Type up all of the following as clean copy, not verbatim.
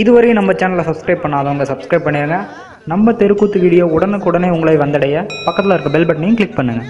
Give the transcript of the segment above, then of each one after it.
இதுவரை நம்ம சேனலை சப்ஸ்கிரைப் பண்ணாதவங்க சப்ஸ்கிரைப் பண்ணிடுங்க. நம்ம தெருக்கூத்து வீடியோ உடனுக்குடனே உங்களை வந்தடைய பக்கத்தில் இருக்க பெல் பட்டனையும் கிளிக் பண்ணுங்க.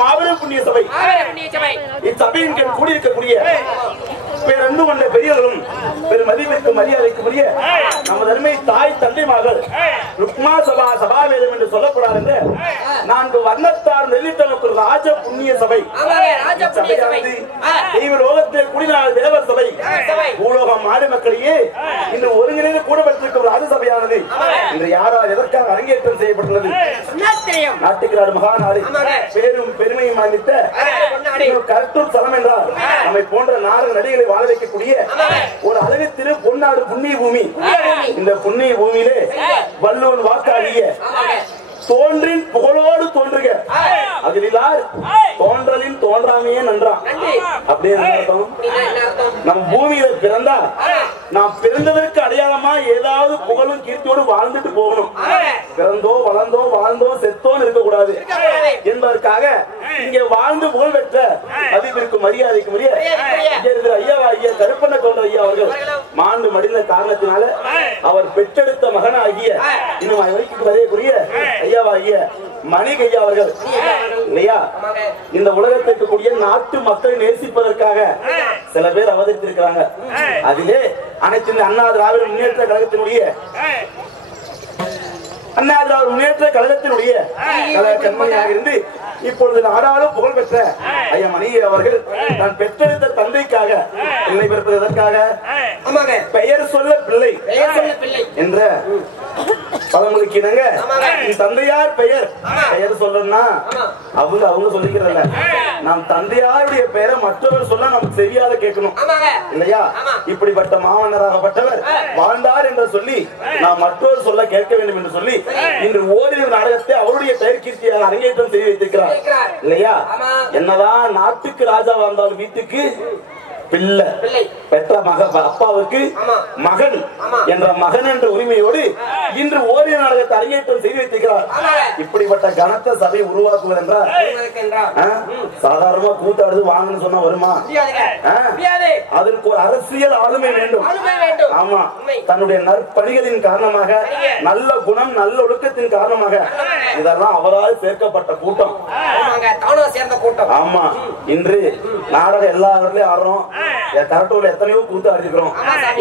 மாபெரும் புண்ணிய சபை இச்சபையின் கீழ் கூடியிருக்கக்கூடிய பேரன்பு கொண்ட பெரியவர்களும் பெரும் மதிப்பிற்கு மரியாதைக்குரிய நமது அருமை தாய் தந்தைமார்கள் ருக்மா சபா சபாவேதம் என்று சொல்லக்கூடாது என்று 4 வர்ணத்தார் நெல்லிட்டனுக்கு ராஜ புண்ணிய சபை தெய்வ லோகத்தில் குடிநாள் தேவர் சபை பூலோகம் நாடு மக்களையே இன்று ஒருங்கிணைந்து கூடப்பட்டிருக்கும் ராஜ சபையானது இன்று யாரால் எதற்காக அரங்கேற்றம் செய்யப்பட்டுள்ளது நாட்டுக்கு நாடு மகாநாடு பேரும் பெருமையும் வாய்ந்த கருத்தூர் தலம் என்றால் நம்மை போன்ற நாடக நடிகளை வாழ வைக்கக்கூடிய ஒரு அழகு திரு பொன்னாடு புண்ணிய பூமி. இந்த புண்ணிய பூமியிலே வல்லூர் வாக்காளிய தோன்றின் புகழோடு தோன்றுக அகிலார் தோன்றலின் தோன்றாமையே நன்றாம். அப்படியே நம் பூமியில பிறந்தா நாம் பிறந்ததற்கு அடையாளமா ஏதாவது புகழும் கீர்த்தியோடு வாழ்ந்துட்டு போகணும். பிறந்தோ வளர்ந்தோ வாழ்ந்தோ செத்தோன்னு இருக்கக்கூடாது என்பதற்காக இங்கே வாழ்ந்து புகழ் பெற்ற மதிப்பிற்கு மரியாதைக்கு ஐயா கருப்பண்ண கவுண்டர் ஐயா அவர்கள் மாண்டு மடிந்த காரணத்தினால அவர் பெற்றெடுத்த மகனாகிய இன்னும் வரைக்கும் வரையக்கூடிய ஐயாவாகிய மணிக் ஐயா அவர்கள் இல்லையா இந்த உலகத்திற்கு கூடிய நாட்டு மக்களை நேசிப்பதற்காக சில பேர் அவதரித்திருக்கிறாங்க. அதிலே அனைத்து அண்ணா திராவிட முன்னேற்ற கழகத்தினுடைய கண்மணியாக இருந்து இப்பொழுது நாடாளும் புகழ் பெற்ற ஐயா மணி அவர்கள் நான் பெற்றெடுத்த தந்தைக்காக பிள்ளை பிறப்பதற்காக பெயர் சொல்ல பிள்ளை என்ற பழமொழிக்கு இணங்க தந்தையார் பெயர் சொல்லணும்னா அவங்க சொல்லிக்கிறல்ல, நாம் தந்தையாருடைய பெயரை மற்றவர் சொல்ல நமக்கு தெரியாத கேட்கணும் இல்லையா? இப்படிப்பட்ட மாமன்னராகப்பட்டவர் வாழ்ந்தார் என்று சொல்லி நாம் மற்றவர் சொல்ல கேட்க வேண்டும் என்று சொல்லி இன்று ஓரிரு நாடகத்தை அவருடைய பெயர் கீர்த்தியாக அரங்கேற்றம் செய்து வைத்திருக்கிறார் இல்லையா? என்னதான் நாட்டுக்கு ராஜாவா இருந்தாலும் வீட்டுக்கு பிள்ளை பெற்ற அப்பாவுக்கு மகன் என்ற மகன் என்ற உரிமையோடு இன்று ஓரிரு நாடகத்தை அரங்கேற்றம் செய்து வைத்திருக்கிறார். இப்படிப்பட்ட கனத்த சபை உருவாக்குவது என்றால் சாதாரணமா கூத்தாடுது வாங்கன்னு சொன்னா வருமா? அதற்கு ஒரு அரசியல் ஆளுமை வேண்டும். ஆமா, தன்னுடைய நற்பணிகளின் காரணமாக, நல்ல குணம் நல்ல ஒழுக்கத்தின் காரணமாக இதெல்லாம் அவரால் சேர்க்கப்பட்ட கூட்டம். ஆமா, இன்று நாடகம் எல்லா இடத்துலயும் ஆடுறோம், கரட்டூர்ல எத்தனையோ கூத்து ஆடிக்கிறோம்.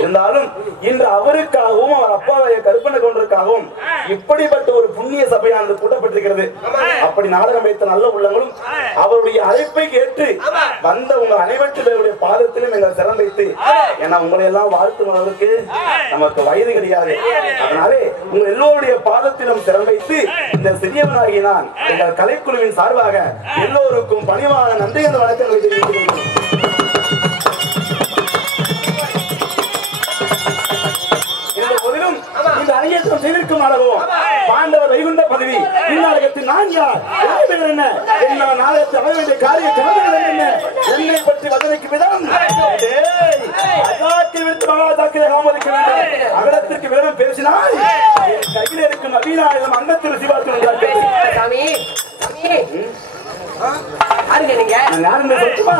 இருந்தாலும் இன்று அவருக்காகவும் அவர் அப்பாவை கற்பனை கொண்டிருக்காகவும் இப்படிப்பட்ட ஒரு புண்ணிய சபையானது கூட்டப்பட்டிருக்கிறது. அப்படி நாடகம் வைத்த நல்ல உள்ளங்களும் அவருடைய அழைப்பை கேட்டு வந்த உங்கள் அனைவருடைய பாதத்திலும் எங்களை சிரம் வைத்து, ஏன்னா உங்களை எல்லாம் வாழ்த்துவதற்கு நமக்கு வயது கிடையாது. அதனாலே உங்கள் எல்லோருடைய பாதத்திலும் சிரம் வைத்து இந்த சிறியவனாகி நான் எங்கள் கலைக்குழுவின் சார்பாக எல்லோருக்கும் பணிவான நன்றி என்ற வணக்கங்களை தெரிவிக்கிறேன். இந்த அரங்கேற்றம் செய்திருக்கும் நாடகம் பாண்டவர் வைகுண்ட பதவி. இந்நாடகத்தில் நான் யார், என்ன என்ன நாடகத்தில் அமைய வேண்டிய காரிய கணவர்கள் என்ன, என்னை பற்றி வதனைக்கு விதம் அகலத்திற்கு விதம் பேசினால் கையில் இருக்கும் நவீனாயுதம் அன்னத்தில் சிவாத்து சொல்லுமா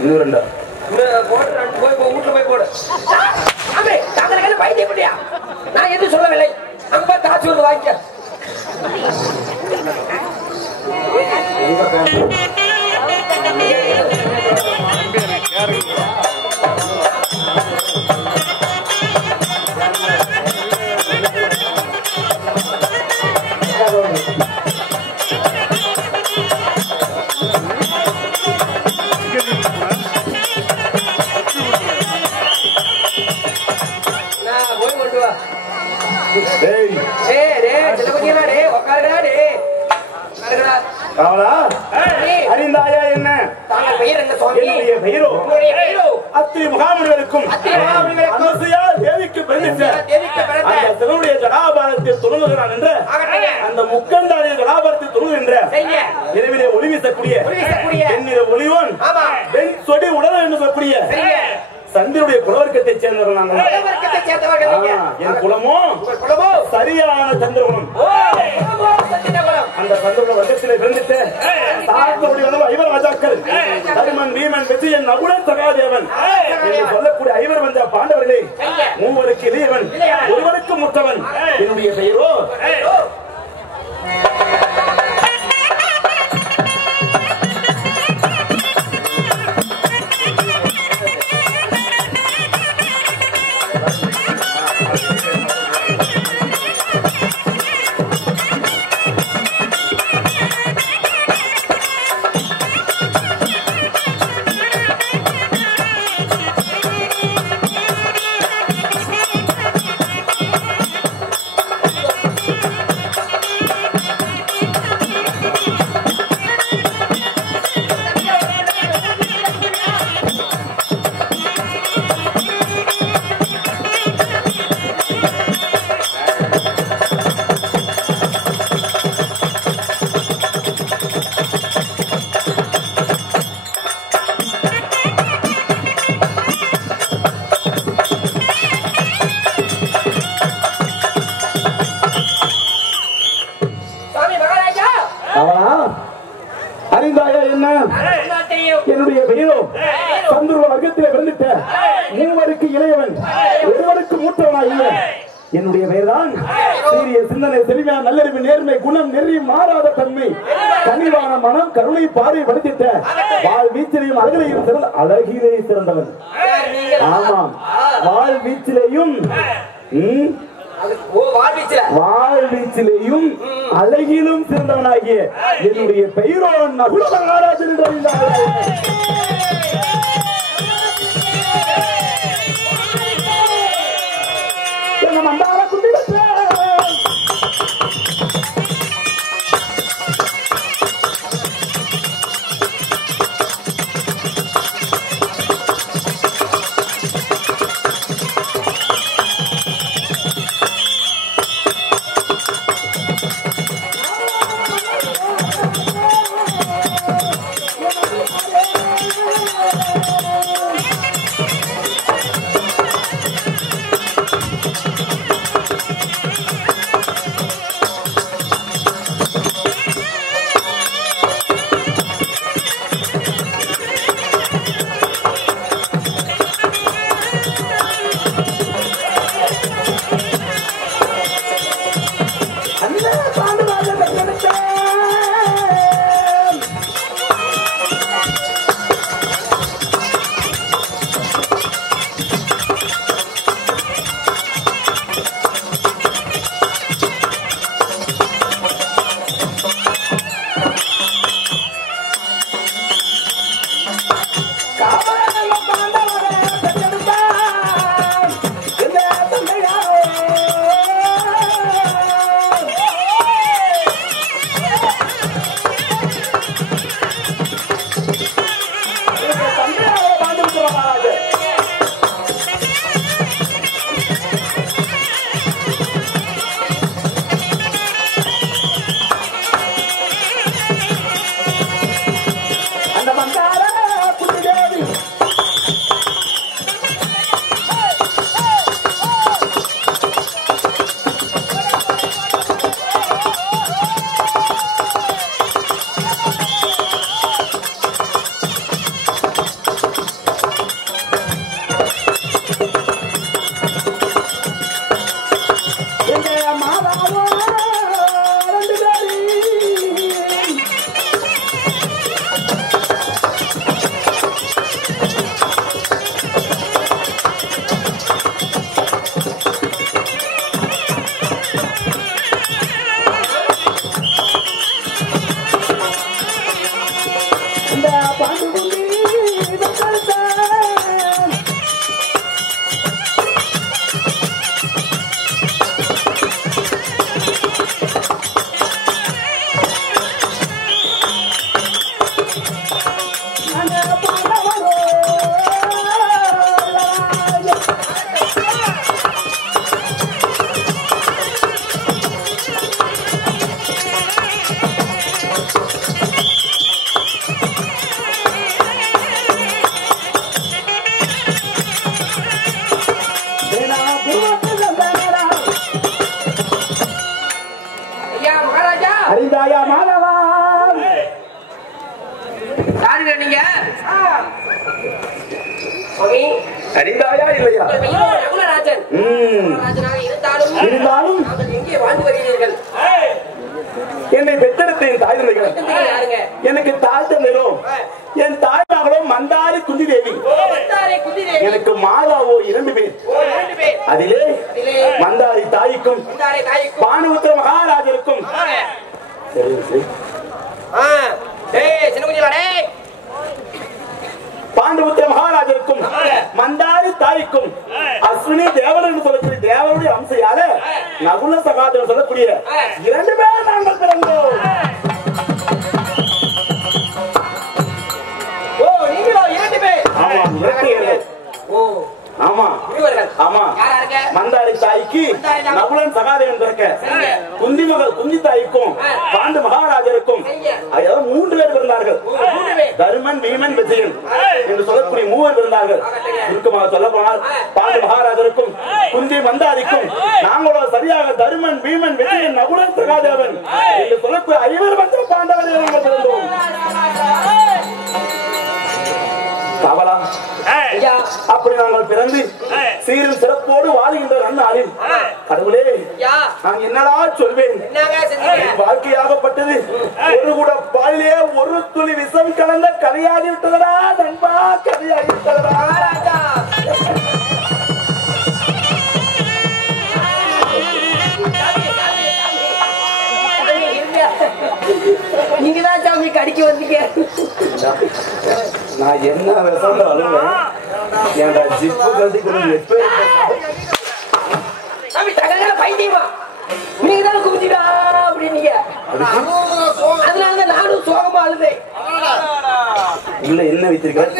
இன்னும் ரெண்டா போடு போய் வீட்டுல போய் போடு. தாங்கள் பைத்தியம் பண்ணியா? நான் எதுவும் சொல்லவில்லை. அங்க போய் காசு வந்து வாங்கிக்க. அறிந்தாயா என்ன? அத்திரி முகாமினருக்கும் அனசூயா தேவிக்கு பிறந்த ஜடாபாரத்தில் துணுங்குகிறான் என்ற அந்த முக்கண்டாரிய ஜடாபாரத்தில் துணுங்குகின்ற இரவிலே ஒளி வீசக்கூடிய என்கிற ஒளிவன் வெண் சொடி உடல் என்று சொல்லக்கூடிய சந்திரனுடைய குலவர்க்கத்தை சேர்ந்தவர்கள் நாங்கள். என் குலமோ சரியான சந்திரகுலம். அந்த சந்திரகுல வர்க்கத்திலே பிறந்துட்டு ஐவர் ராஜாக்கள் தருமன், வீமன், விஜயன், நகுலன், சகாதேவன் என்று சொல்லக்கூடிய ஐவர் வந்த பாண்டவர்களே மூவருக்கு இளையவன், ஒருவருக்கு முற்றவன். என்னுடைய பெயரோ என்னுடைய பெயரோ சந்துருவ வர்க்கத்திலே பிறந்துட்ட மூவருக்கு இளையவன், ஒருவருக்கு மூத்தவனாகிய என்னுடைய பெயர்தான் சீரிய சிந்தனை, செல்வியான நல்லறிவு, நேர்மை, குணம், நெறி, மாறாத தன்மை, கனிவான மனம், கருணை பார்வை படுத்திட்ட வாழ் வீச்சிலையும் அழகிலையும் சிறந்த அழகிலே சிறந்தவன். ஆமாம், வாழ் வீச்சிலையும் வாழ்வீச்சிலையும் அழகிலும் சிறந்தவனாகிய என்னுடைய பெயரோ நகுல மகாராஜன் என்று அறிந்தார். அறிந்தாயா மாதவா? யாருங்க நீங்க? அறிந்தாயா இல்லையா? ரகுலராஜன். ரகுலராஜனாக இருந்தாலும் நாங்கள் எங்கே வாழ்ந்து வருகிறீர்கள்? என்னை பெற்றெடுத்த என் தாய் தந்தைகள் யாருங்க? எனக்கு தாய் தந்தைகளும் என் தாய் மகளும் மந்தாரி குந்தி தேவி. எனக்கு மாதாவோ 2 பேர். அதிலே மந்தாரி தாய்க்கும் பானுபுத்திர மகாராஜருக்கும் பாண்டுபுத்திர மகாராஜருக்கும் மந்தாரி தாய்க்கும் அஸ்வினி தேவர் என்று சொல்லக்கூடிய தேவருடைய அம்சையால நகுல சகாதேவன் சொல்லக்கூடிய 2 பேர் நாங்கள் பிறந்தோம். ஓ, நீங்களோ 2 பேர்? ஆமா, 2 பேர். ஓ, ஆமா ஆமா. மந்தாரி தாய்க்கு நகுலன் சகாதேவன் பிறக்க, குந்தி மகள் குந்தி தாய்க்கும் பாண்டு மகாராஜருக்கும் 3 பேர் பிறந்தார்கள். தருமன், பீமன், விஜயன் என்று சொல்லக்கூடிய 3 பிறந்தார்கள். சுருக்கமாக சொல்ல போனால் பாண்டு மகாராஜருக்கும் குந்தி மந்தாரிக்கும் நாங்களோ சரியாக தருமன், பீமன், விஜயன், நகுலன் சகாதேவன் என்று சொல்லக்கூடிய 5 மட்டும் பாண்டவர்கள் பிறந்தோம். காவலா, அப்படி நாங்கள் பிறந்து சீரும் சிறப்போடு வாழ்கின்ற நன்னாளில் கடவுளே, நான் என்னடா சொல்வேன்? வாழ்க்கையாகப்பட்டது ஒரு கூட பாலிலே ஒரு துளி விஷம் கலந்த கதையாகி விட்டதா நண்பா, கதையாகி விட்டதா. நீங்கதான் சாமி கடிக்க வந்தீங்க. நான் என்ன விஷம் அழுவேன்? என் ஜிப்பு கல்வி சாமி தகவல பைத்தியமா? நீங்க தானே கும்பிட்டா அப்படின்னீங்க. அதனாலதான் நானும் சோகமா அழுதேன். இல்ல என்ன வைத்திருக்கிறேன்?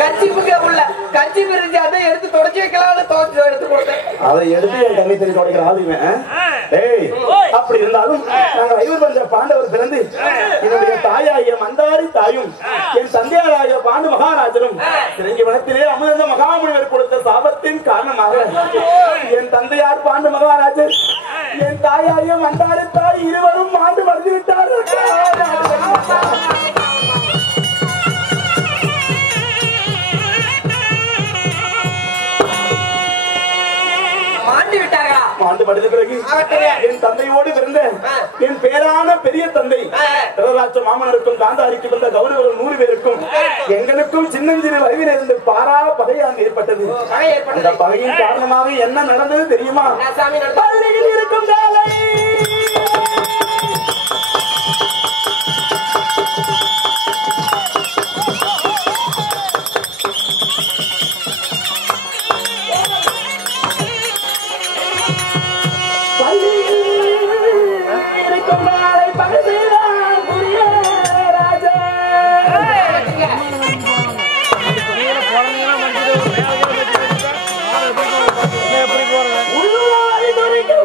கர்ச்சிப்புக்கு உள்ள கர்ச்சிப்பு இருந்து அதை எடுத்து தொடச்சி வைக்கலாம்னு தோச்சு எடுத்து கொடுத்தேன். அதை எடுத்து என் கண்ணை தெரிஞ்சு தொடக்கிற ஆளுவேன். அப்படி இருந்தாலும் நாங்கள் 5 பஞ்ச பாண்டவர் பிறந்து என்னுடைய தாயாகிய மந்தாரி தாயும் என் தந்தையாராகிய பாண்டு மகாராஜனும் சிறங்கி வனத்திலே அமிர்த மகாமுனிவர் கொடுத்த சாபத்தின் காரணமாக என் தந்தையார் பாண்டு மகாராஜர் என் தாயாகிய மந்தாரி தாய் இருவரும் ஆண்டு மறைந்து விட்டார்கள். ஆண்டு படித்த பிறகு என் தந்தையோடு பிறந்த என் பேரான பெரிய தந்தை ராஜ மாமனருக்கும் காந்தாரிக்கு பிறந்த கௌரவர்கள் 100 பேருக்கும் எங்களுக்கும் சின்னஞ்சிறு வயதில் இருந்து பாரா பகையாண்டு ஏற்பட்டது. அந்த பகையின் காரணமாக என்ன நடந்தது தெரியுமா? பள்ளியில் இருக்கும் காலை உள்ளூராய் துறைக்கு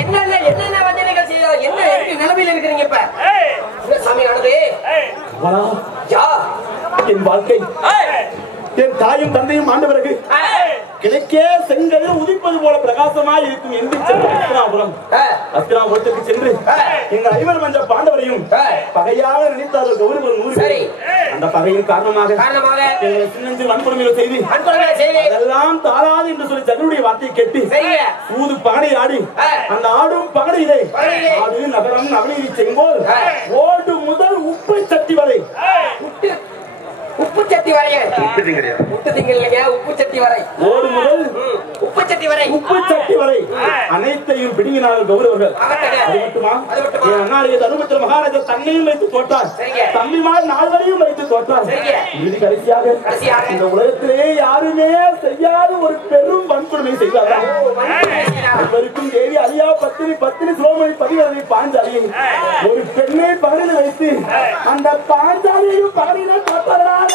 என்னென்ன வஞ்சனைகள் செய்யலாம்? என்ன நிலைமையில இருக்கிறீங்க இப்ப? சாமி ஆனது என் வாழ்க்கை என் தாயும் தந்தையும் ஆண்ட பிறகு கிழக்கே செங்கல் உதிப்பது போல பிரகாசமாய் இருக்கும் என்று அஸ்தினாபுரத்துக்கு சென்று எங்க ஐவர் மஞ்ச பாண்டவரையும் பகையாக நினைத்தார்கள் கௌரவர்கள் 100 அந்த பகையின் காரணமாக எங்களை சின்னஞ்சிறு வன்கொடுமைகள் செய்து அதெல்லாம் தாளாது என்று சொல்லி ஜனனுடைய வார்த்தையை கேட்டு சூது பகடை ஆடி அந்த ஆடும் பகடையிலே ஆடு நகரம் நவநீதி செய்யும்போது ஓடு முதல் உப்பை சட்டி வரை உப்பு சட்டி வரை உப்பு சட்டி வரை ஓடு முதல் உப்பு சட்டி வரை அனைத்தையும் பிடுங்கினார்கள் கௌரவர்கள். அது மட்டுமா தருமபுத்திர மகாராஜா தன்னையும் வைத்து தோற்றார், தம்பிமார் 4 வரையும் வைத்து தோற்றார். இறுதி கடைசியாக இந்த உலகத்திலே யாருமே செய்யாத ஒரு பெரும் வன்கொடுமை செய்தார்கள். இவருக்கும் தேவி அழியா பத்தினி சிரோமணி பதிவதை பாஞ்சாலியை ஒரு பெண்ணை பகலில் வைத்து அந்த பாஞ்சாலியையும் பகலில் தோற்றார்கள்.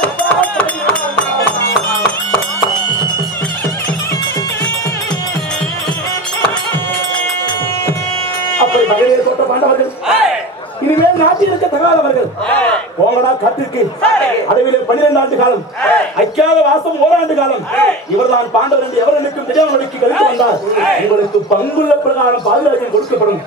அப்படி மகளிர் தோற்ற பாண்டவர்கள் இனிமேல் நாட்டில் இருக்க தகாதவர்கள் போங்கடா காட்டிற்கு அடைவிலே 12 ஆண்டு காலம் ஐக்கியாத வாசம் 1 ஆண்டு காலம் இவர்தான் பாண்டவர் என்று எவர்களுக்கும் தெரியாமலுக்கு கழித்து வந்தார். இவருக்கு பங்குள்ள பிரகாரம் பாதுகாப்பு கொடுக்கப்படும்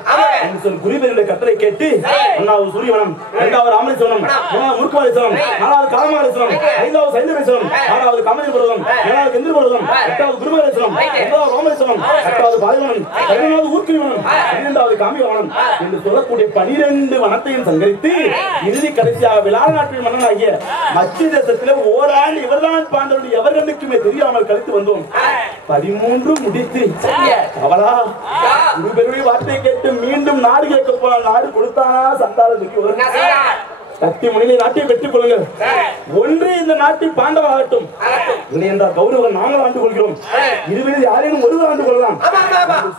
என்று சொல்லி குருவினுடைய கட்டளை கேட்டு 1வது சூரியவனம், 2வது ராமேஸ்வரம், 3வது முருகவாரேஸ்வரம், 4வது காலமாரேஸ்வரம், 5வது சைந்தவேஸ்வரம், 6வது கமலேஸ்வரம், 7வது கெந்திரபுரம், 8வது குருமரேஸ்வரம், 9வது ராமேஸ்வரம், 8வது பாலிவனம், 11வது ஊர்கிரிவனம், 12வது காமியவனம் என்று சொல்லக்கூடிய 12 வனத்தையும் சங்கரித்து இறுதி கடைசியாக விழா நாட்டின் மன்னனாகிய மத்திய தேசத்திலே ஓராண்டு இவர்தான் பாண்டவர்கள் எவர்களுக்குமே தெரியாமல் கழித்து வந்தோம். 13 முடித்து அவளா குருபெருடைய வார்த்தையை கேட்டு மீண்டும் நாடு கேட்க போனால் நாடு கொடுத்தானா சந்தானத்துக்கு சக்தி மனித நாட்டை பெற்றுக் கொள்ளுங்கள். ஒன்று இந்த நாட்டில் பாண்டவாகட்டும், இல்லை என்றால் கௌரவர்கள் நாங்கள் ஆண்டு கொள்கிறோம். இருவரில் யாரேனும் ஒருவர் ஆண்டு கொள்ளலாம்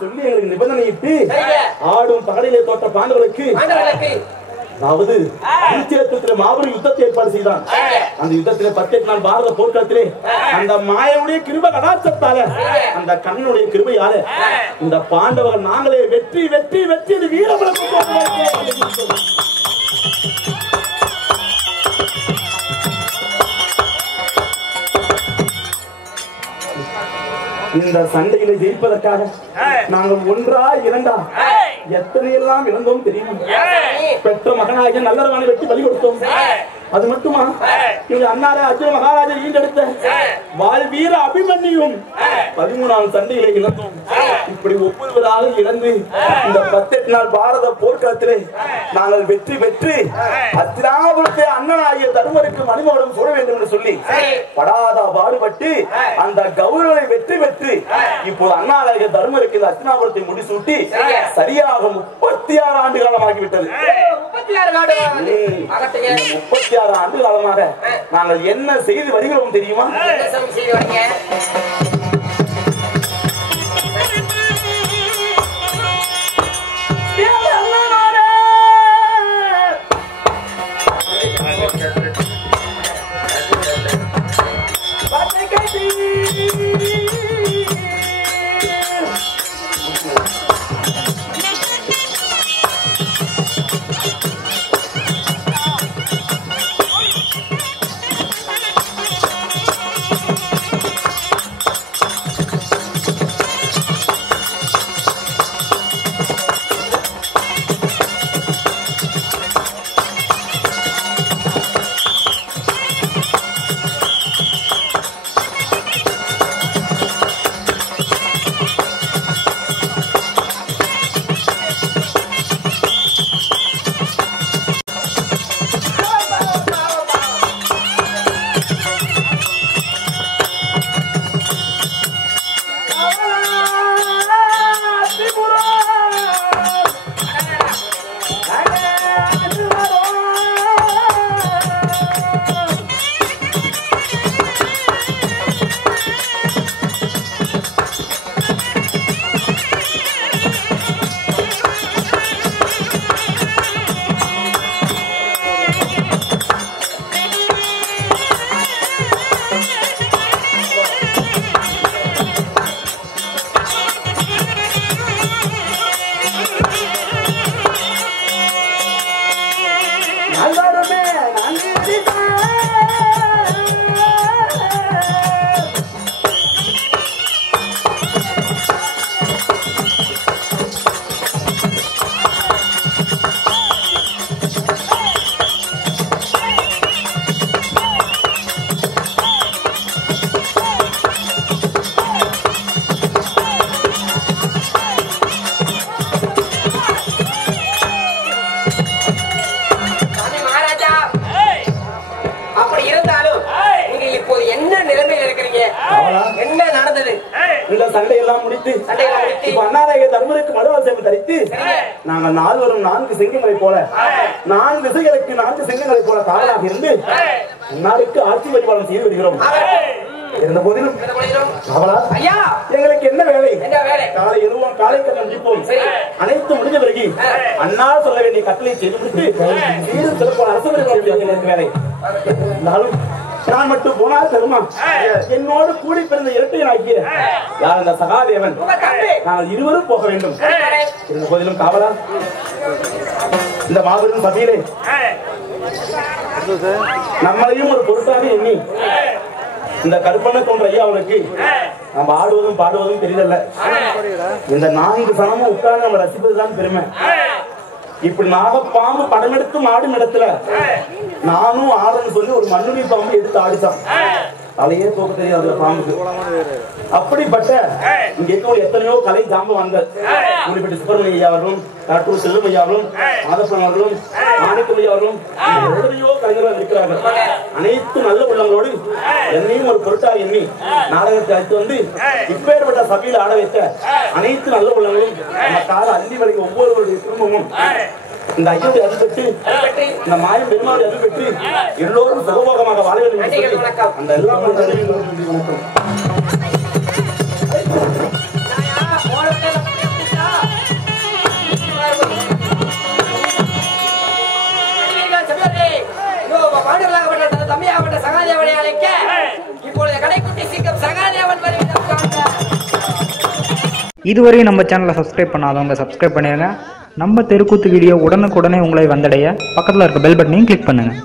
சொல்லி எங்களுக்கு நிபந்தனையிட்டு ஆடும் பகலிலே தோற்ற பாண்டவர்களுக்கு அதாவது மாபெரும் யுத்தத்தை ஏற்பாடு செய்தான். அந்த யுத்தத்திலே 18 நாள் பாரத போர்க்களத்திலே அந்த மாயனுடைய கிருபை கடாட்சத்தால அந்த கண்ணனுடைய கிருபையால இந்த பாண்டவர்கள் நாங்களே வெற்றி வெற்றி வெற்றி வீரமளக்கு இந்த சண்டையில ஜெயிப்பதற்காக நாங்கள் 1ஆ 2ஆ எத்தனை எல்லாம் இழந்தோம் தெரியுமா? பெற்ற மகனாகிய நல்லவனை வெட்டி பலி கொடுத்தோம். அது மட்டுமா இவங்க அண்ணாரே அர்ஜுன மகாராஜா ஈண்டெடுத்த வாழ்வீர அபிமன்யும் 13ஆம் சண்டையிலே இழந்தோம். இப்படி ஒவ்வொருவராக இழந்து இந்த 18 நாள் பாரத போர்க்களத்திலே நாங்கள் வெற்றி பெற்று அத்திராபுரத்தை அண்ணனாகிய தருமருக்கு மணிமகுடம் சூட வேண்டும் என்று சொல்லி படாத பாடுபட்டு அந்த கௌரவை வெற்றி பெற்று இப்போது அண்ணாகிய தருமருக்கு இந்த அத்தினாபுரத்தை முடிசூட்டி சரியாக 36 ஆண்டு காலமாகிவிட்டது. 36 ஆண்டு காலமாக நாங்கள் என்ன செய்து வருகிறோம் தெரியுமா? இந்த சண்டையெல்லாம் முடித்து இப்ப அண்ணாநாயக தர்மருக்கு மடுவாசம் தரித்து நாங்கள் 4 வரும் 4 சிங்கங்களை போல 4 திசைகளுக்கு 4 சிங்கங்களை போல காவலாக இருந்து நாளுக்கு ஆட்சி பரிபாலனம் செய்து வருகிறோம். இருந்த போதிலும் எங்களுக்கு என்ன வேலை? காலை எழுவோம், காலை கண்ணம் முடிப்போம். அனைத்து முடிஞ்ச பிறகு அண்ணா சொல்ல வேண்டிய கட்டளை செய்து முடித்து சீரும் சிறப்பான அரசு வேலை. இருந்தாலும் நான் மட்டும் போனால் தருமா? என்னோடு கூடி பிறந்த இரட்டையனாகிய யார் அந்த சகாதேவன், நாங்கள் இருவரும் போக வேண்டும். இருந்த போதிலும் காவலா, இந்த மாபெரும் சபையிலே நம்மளையும் ஒரு பொருட்டாக எண்ணி இந்த கருப்பண்ண கொன்ற ஐயா அவனுக்கு நம்ம ஆடுவதும் பாடுவதும் தெரியல. இந்த 4 சனமும் உட்கார்ந்து நம்ம ரசிப்பதுதான் பெருமை. இப்படி நாகப்பாம்பு படம் எடுத்து ஆடும் இடத்துல நானும் ஆடுன்னு சொல்லி ஒரு மண்ணுரி பாம்பு எடுத்து ஆடிச்சான். தலையே தோக்க தெரியாது பாம்புக்கு. அப்படிப்பட்ட இங்க இருக்கக்கூடிய எத்தனையோ கலை ஜாம்பவான்கள், குறிப்பிட்ட சுப்பிரமணிய ஐயா அவர்களும், டாக்டர் செல்வம் ஐயா அவர்களும், மாதப்பன் அவர்களும், மாணிக்கம் ஐயா அவர்களும் எத்தனையோ கலைஞர்கள் இருக்கிறார்கள். அனைத்து நல்ல உள்ளங்களோடு என்னையும் ஒரு பொருட்டாக எண்ணி நாடகத்தை அழைத்து வந்து இப்பேற்பட்ட சபையில் ஆட வைத்த அனைத்து நல்ல உள்ளங்களும் நம்ம கால அள்ளி வரைக்கும் ஒவ்வொருவருடைய குடும்பமும் இந்த ஐயத்தை அருள்பெற்று இந்த மாயம் பெருமாளை அருள்பெற்று எல்லோரும் சுகபோகமாக வாழ வேண்டும். அந்த எல்லா வணக்கம். சகாதேவனை அழைக்க இப்பொழுது கடைக்குட்டி சீக்கிரம் சகாதேவன் வருகிறார். இதுவரை நம்ம சேனலை சப்ஸ்கிரைப் பண்ணாதவங்க சப்ஸ்கிரைப் பண்ணிடுங்க. நம்ம தெருக்கூத்து வீடியோ உடனுக்குடனே உங்களை வந்தடைய பக்கத்தில் இருக்க பெல் பட்டனையும் கிளிக் பண்ணுங்கள்.